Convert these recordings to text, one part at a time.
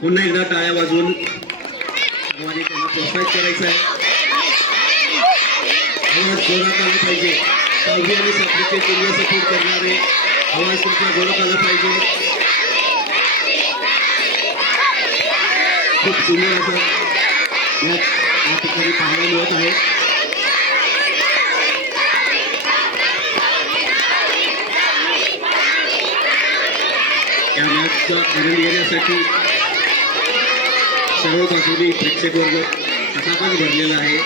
पुन्हा एकदा टाळ्या वाजवून सर्वांनी त्यांना प्रोत्साहित करायचं आहे. आवाज जोरात आला पाहिजे. 6वी आणि 7वीचे टीमला सपोर्ट करणारे आवाज तुमचा जोरात आला पाहिजे. खूप सुंदर असं मॅच या ठिकाणी पाहायला मिळत आहे. या मॅचचा आनंद घेण्यासाठी सर्व बाजूनी प्रेक्षक वर्ग खचाखच भरलेला आहे.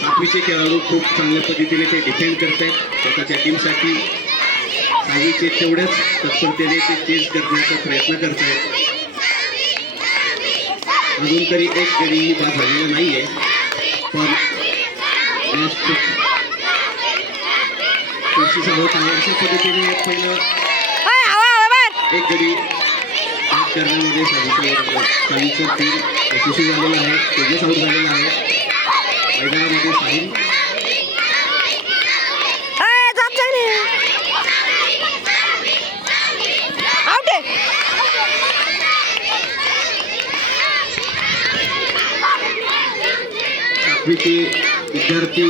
सातवीचे खेळाडू खूप चांगल्या पद्धतीने ते डिफेंड करत आहेत स्वतःच्या टीमसाठी. 6वीचे तेवढ्याच तत्परतेने ते चेंज करण्याचा प्रयत्न करत आहेत. अजून तरी एक गडी बाद झालेला नाहीये, पण मॅच खूप कोशिश होत आहे. अशा पद्धतीने पहिलं एक गडी बाद करण्यामध्ये 6वीचं टीम यशस्वी झालेलं आहे. तेजस आऊट झालेला आहे. मैदानामध्ये साहिल विद्यार्थी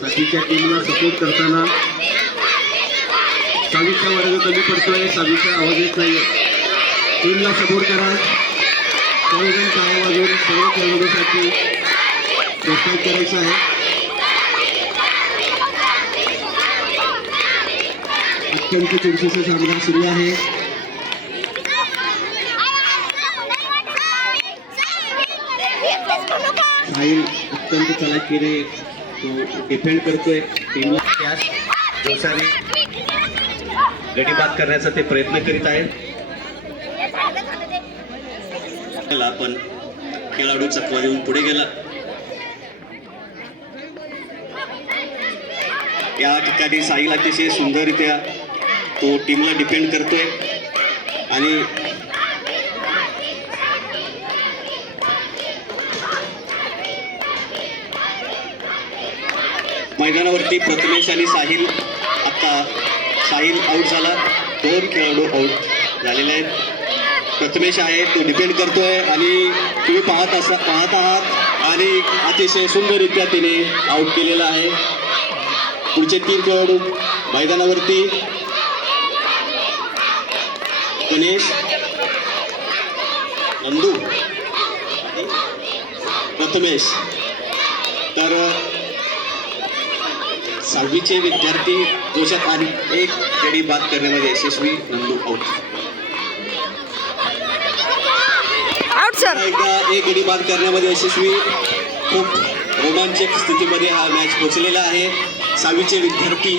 7वीच्या टीमला सपोर्ट करताना 6वीचा वर्ग कमी पडतोय. 6वीचा आवाज येत नाहीये. टीमला सपोर्ट करा. सर्वजण टाळ्या वाजवून सर्व खेळाडूंसाठी प्रोत्साहित करायचं आहे. अत्यंत चुरशीचा सामना सुरू आहे. साहिल अत्यंत चलाखीने तो डिफेंड करतोय. टीमला त्यास जोशाने गडी बाद करण्याचा ते प्रयत्न करीत आहेत. पण खेळाडू चकवा देऊन पुढे गेला. या ठिकाणी साहिल अतिशय सुंदररित्या तो टीमला डिफेंड करतोय आणि मैदानावरती प्रथमेश आणि साहिल. आता साहिल आऊट झाला. 2 खेळाडू आऊट झालेले आहेत. प्रथमेश आहे तो डिफेंड करतोय आणि तुम्ही पाहत आहात आणि अतिशय सुंदररित्या तिने आऊट केलेला आहे. पुढचे 3 खेळाडू मैदानावरती गणेश, नंदू, प्रथमेश. तर 6वीचे विद्यार्थी जोशात आणि एक गडी बाद करण्यामध्ये यशस्वी. नंदू आऊट. एकदा एक गडी बाद करण्यामध्ये यशस्वी. खूप रोमांचक स्थितीमध्ये हा मॅच पोहोचलेला आहे. 6वीचे विद्यार्थी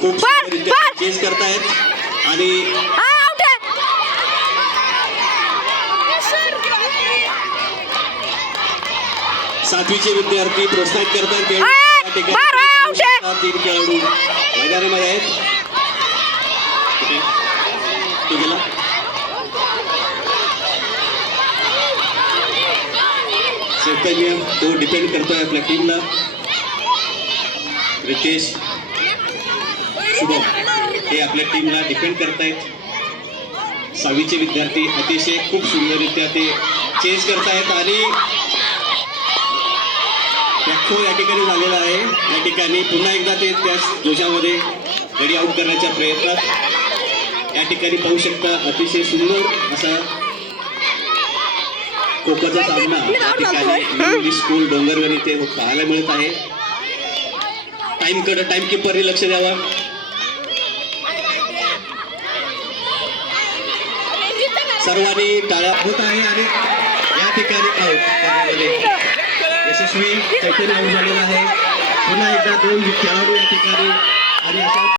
खूप चेस करतायत आणि सातवीचे विद्यार्थी प्रोत्साहित करतात. 3 खेळाडू मैदानामध्ये आहेत. तो गेला. चैतन्य तो डिफेंड करतोय आपल्या टीमला. रितेश, शुभम हे आपल्या टीमला डिफेंड करतायत. 6वीचे विद्यार्थी अतिशय खूप सुंदररित्या ते चेंज करतायत आणि व्याख्या या ठिकाणी झालेला आहे. या ठिकाणी पुन्हा एकदा ते त्याच जोशामध्ये गडी आऊट करण्याच्या प्रयत्नात या ठिकाणी पाहू शकता. अतिशय सुंदर असा कोकणचा सामना या ठिकाणी इंग्लिश स्कूल डोंगरवर इथे पाहायला मिळत आहे. टाइम कीपरने लक्ष द्यावा. सर्वांनी टाळ्या होत आहे आणि या ठिकाणी आऊट यशस्वी चैतन्य आऊट झालेला आहे. पुन्हा एकदा 2 खेळाडू या ठिकाणी आणि अशा